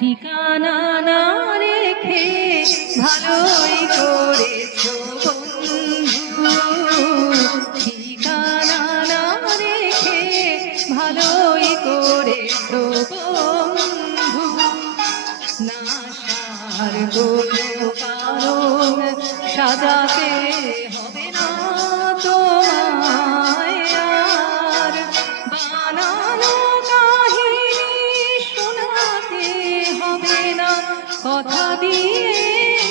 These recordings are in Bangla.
ঠিকানা না রেখে ভালোই করেছো বন্ধু, ঠিকানা না রেখে ভালোই করেছো বন্ধু। নাশার কোনো কারণ সাজাতে হবে না তোমায় আর, বানানো কাহিনী শোনাতে হবে না, কথা দিয়ে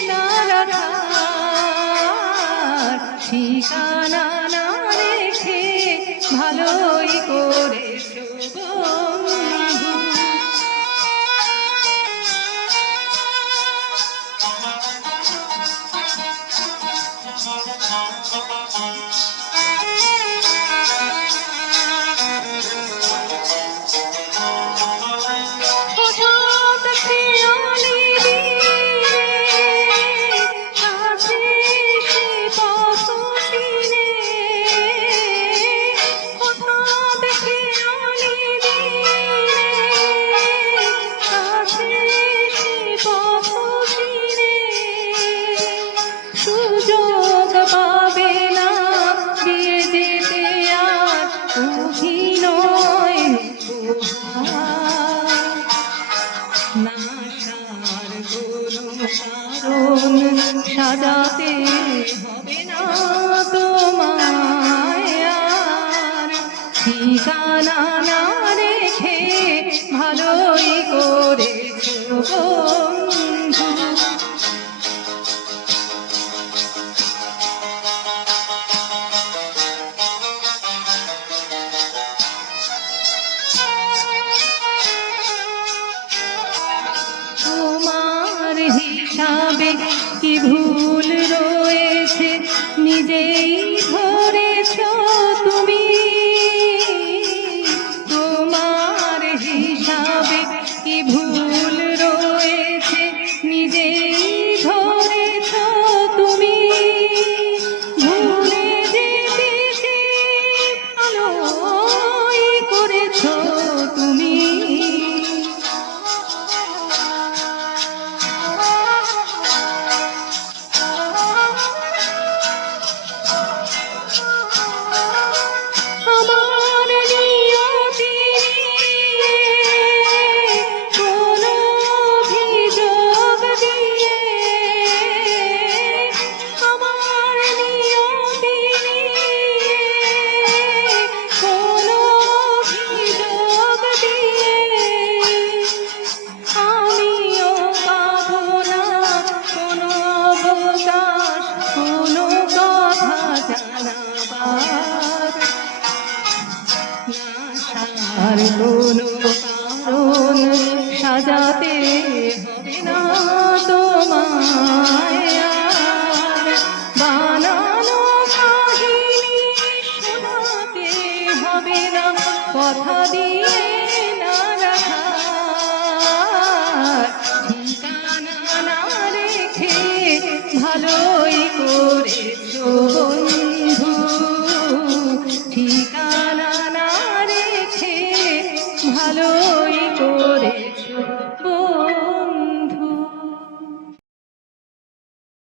না রাখার। ঠিকানা না রেখে ভালোই করেছো বন্ধু। সুযোগ পাবে না দিয়ে যেতে আর অভিনয় নাশার কোনো কারণ সাজাতে হবে না তোমায় আর, ঠিকানা না রেখে ভালোই করেছো বন্ধু। তোমার হিসাবে কি ভুল রয়েছে নিজেই ধরেছ তুমি, তোমার হিসাবে কি ভুল রয়েছে নিজেই ধরেছ তুমি। ভুলে যেতে ভালোই করেছ তুমি। আর কোনো কারণ সাজাতে হবে না তোমায় আর, বানানো কাহিনী শোনাতে হবে না, কথা দিয়ে না রাখার। ঠিকানা না রেখে ভালোই করেছো বন্ধু, ঠিকানা না রেখে ভালোই